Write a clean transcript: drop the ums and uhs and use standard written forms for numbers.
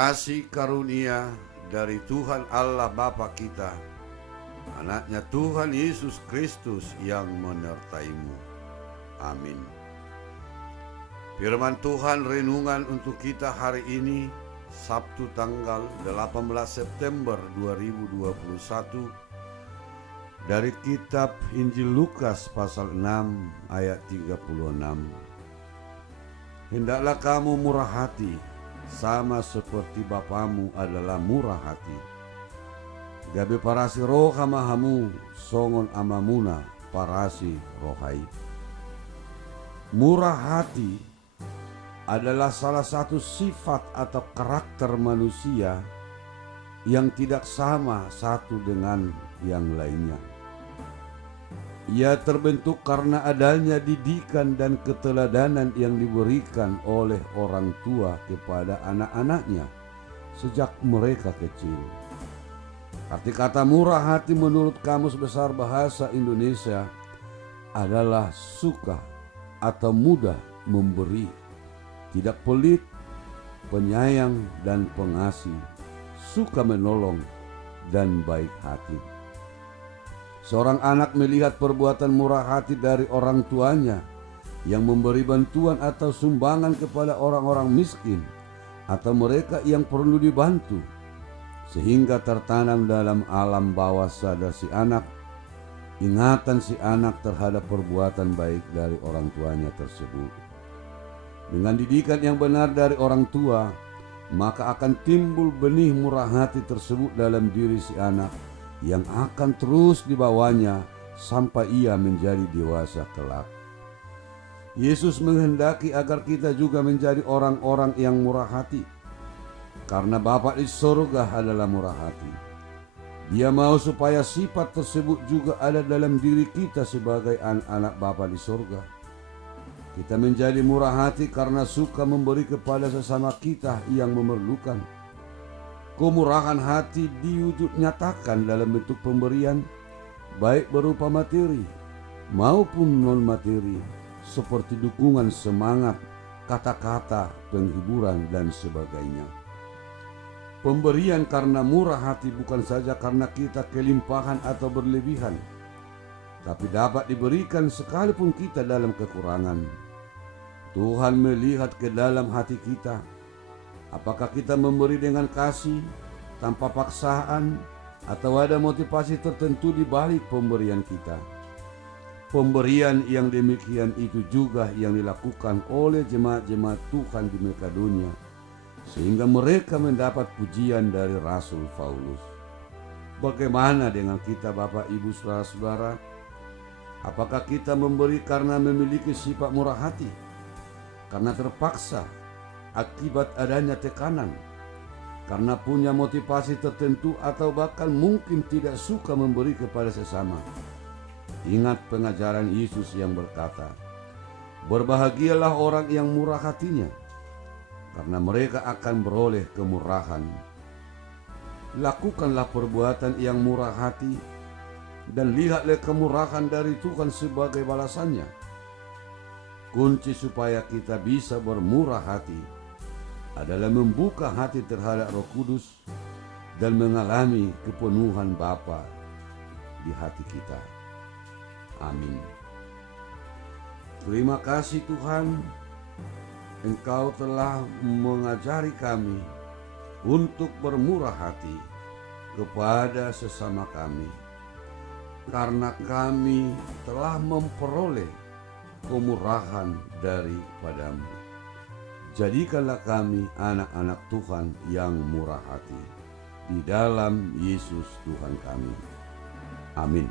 kasih karunia dari Tuhan Allah Bapa kita, Anaknya Tuhan Yesus Kristus yang menyertaimu. Amin. Firman Tuhan renungan untuk kita hari ini, Sabtu tanggal 18 September 2021, dari kitab Injil Lukas pasal 6 ayat 36. Hendaklah kamu murah hati, sama seperti Bapamu adalah murah hati. Gabe parasi roha mahamu, songon amamuna parasi rohai. Murah hati adalah salah satu sifat atau karakter manusia yang tidak sama satu dengan yang lainnya. Ia terbentuk karena adanya didikan dan keteladanan yang diberikan oleh orang tua kepada anak-anaknya sejak mereka kecil. Arti kata murah hati menurut Kamus Besar Bahasa Indonesia adalah suka atau mudah memberi, tidak pelit, penyayang dan pengasih, suka menolong dan baik hati. Seorang anak melihat perbuatan murah hati dari orang tuanya yang memberi bantuan atau sumbangan kepada orang-orang miskin atau mereka yang perlu dibantu, sehingga tertanam dalam alam bawah sadar si anak ingatan si anak terhadap perbuatan baik dari orang tuanya tersebut. Dengan didikan yang benar dari orang tua, maka akan timbul benih murah hati tersebut dalam diri si anak yang akan terus dibawanya sampai ia menjadi dewasa kelak. Yesus menghendaki agar kita juga menjadi orang-orang yang murah hati, karena Bapa di surga adalah murah hati. Dia mau supaya sifat tersebut juga ada dalam diri kita sebagai anak-anak Bapa di surga. Kita menjadi murah hati karena suka memberi kepada sesama kita yang memerlukan. Kemurahan hati diwujud nyatakan dalam bentuk pemberian, baik berupa materi maupun non-materi, seperti dukungan semangat, kata-kata, penghiburan, dan sebagainya. Pemberian karena murah hati bukan saja karena kita kelimpahan atau berlebihan, tapi dapat diberikan sekalipun kita dalam kekurangan. Tuhan melihat ke dalam hati kita. Apakah kita memberi dengan kasih, tanpa paksaan, atau ada motivasi tertentu di balik pemberian kita? Pemberian yang demikian itu juga yang dilakukan oleh jemaat-jemaat Tuhan di Makedonia, sehingga mereka mendapat pujian dari Rasul Paulus. Bagaimana dengan kita Bapak Ibu Saudara-saudara? Apakah kita memberi karena memiliki sifat murah hati? Karena terpaksa akibat adanya tekanan, karena punya motivasi tertentu, atau bahkan mungkin tidak suka memberi kepada sesama? Ingat pengajaran Yesus yang berkata, "Berbahagialah orang yang murah hatinya, karena mereka akan beroleh kemurahan." Lakukanlah perbuatan yang murah hati dan lihatlah kemurahan dari Tuhan sebagai balasannya. Kunci supaya kita bisa bermurah hati adalah membuka hati terhadap Roh Kudus dan mengalami kepenuhan Bapa di hati kita. Amin. Terima kasih Tuhan, Engkau telah mengajari kami untuk bermurah hati kepada sesama kami, karena kami telah memperoleh kemurahan daripadamu. Jadikanlah kami anak-anak Tuhan yang murah hati, di dalam Yesus Tuhan kami. Amin.